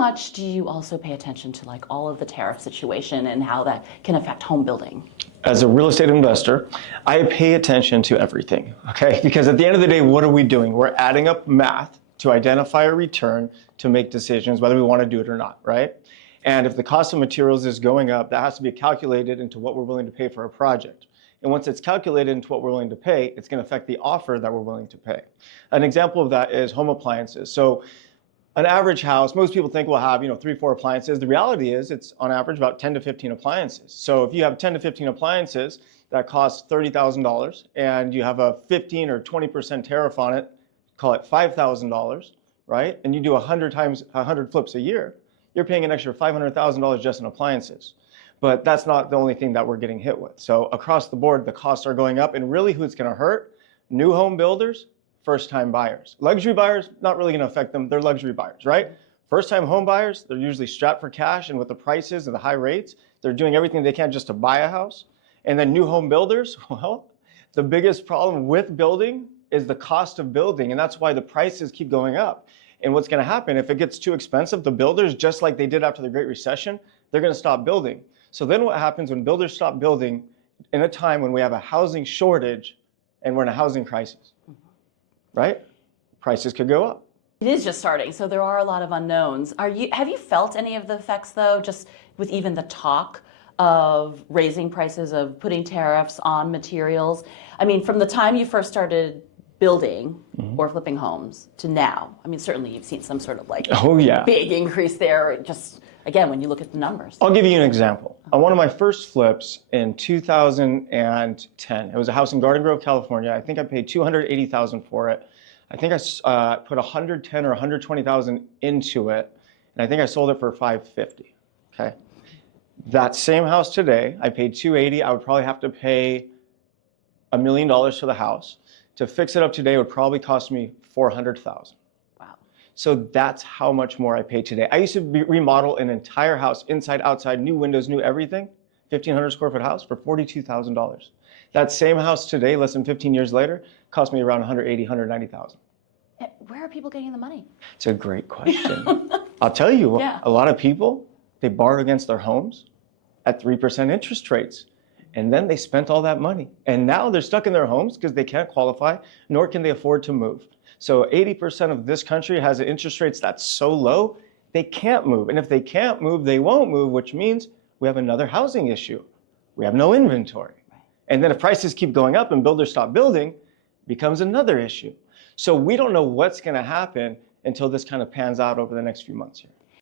much do you also pay attention to like all of the tariff situation and how that can affect home building? As a real estate investor, I pay attention to everything, okay? Because at the end of the day, what are we doing? We're adding up math to identify a return to make decisions whether we want to do it or not, right? And if the cost of materials is going up, that has to be calculated into what we're willing to pay for a project. And once it's calculated into what we're willing to pay, it's going to affect the offer that we're willing to pay. An example of that is home appliances. So an average house, most people think we'll have, 3-4 appliances. The reality is it's on average about 10 to 15 appliances. So if you have 10 to 15 appliances that cost $30,000 and you have a 15 or 20% tariff on it, call it $5,000, right? And you do 100 flips a year, you're paying an extra $500,000 just in appliances. But that's not the only thing that we're getting hit with. So across the board, the costs are going up, and really who's going to hurt? New home builders, first-time buyers. Luxury buyers, not really going to affect them. They're luxury buyers, right? First-time home buyers, they're usually strapped for cash, and with the prices and the high rates, they're doing everything they can just to buy a house. And then new home builders, well, the biggest problem with building is the cost of building, and that's why the prices keep going up. And what's going to happen, if it gets too expensive, the builders, just like they did after the Great Recession, they're going to stop building. So then what happens when builders stop building in a time when we have a housing shortage and we're in a housing crisis, right? Prices could go up. It is just starting, so there are a lot of unknowns. Have you felt any of the effects, though, just with even the talk of raising prices, of putting tariffs on materials? I mean, from the time you first started building or flipping homes to now, I mean, certainly you've seen some sort of like big increase there, just again, when you look at the numbers. I'll give you an example. On one of my first flips in 2010, it was a house in Garden Grove, California. I think I paid $280,000 for it. I think I put $110,000 or $120,000 into it, and I think I sold it for $550,000. Okay. That same house today, I paid $280,000. I would probably have to pay $1 million for the house. To fix it up today would probably cost me $400,000. Wow. So that's how much more I pay today. I used to remodel an entire house, inside, outside, new windows, new everything, 1,500 square foot house for $42,000. That same house today, less than 15 years later, cost me around $180,000, $190,000. Where are people getting the money? It's a great question. I'll tell you, a lot of people, they borrow against their homes at 3% interest rates. And then they spent all that money. And now they're stuck in their homes because they can't qualify, nor can they afford to move. So 80% of this country has interest rates that's so low, they can't move. And if they can't move, they won't move, which means we have another housing issue. We have no inventory. And then if prices keep going up and builders stop building, it becomes another issue. So we don't know what's going to happen until this kind of pans out over the next few months here.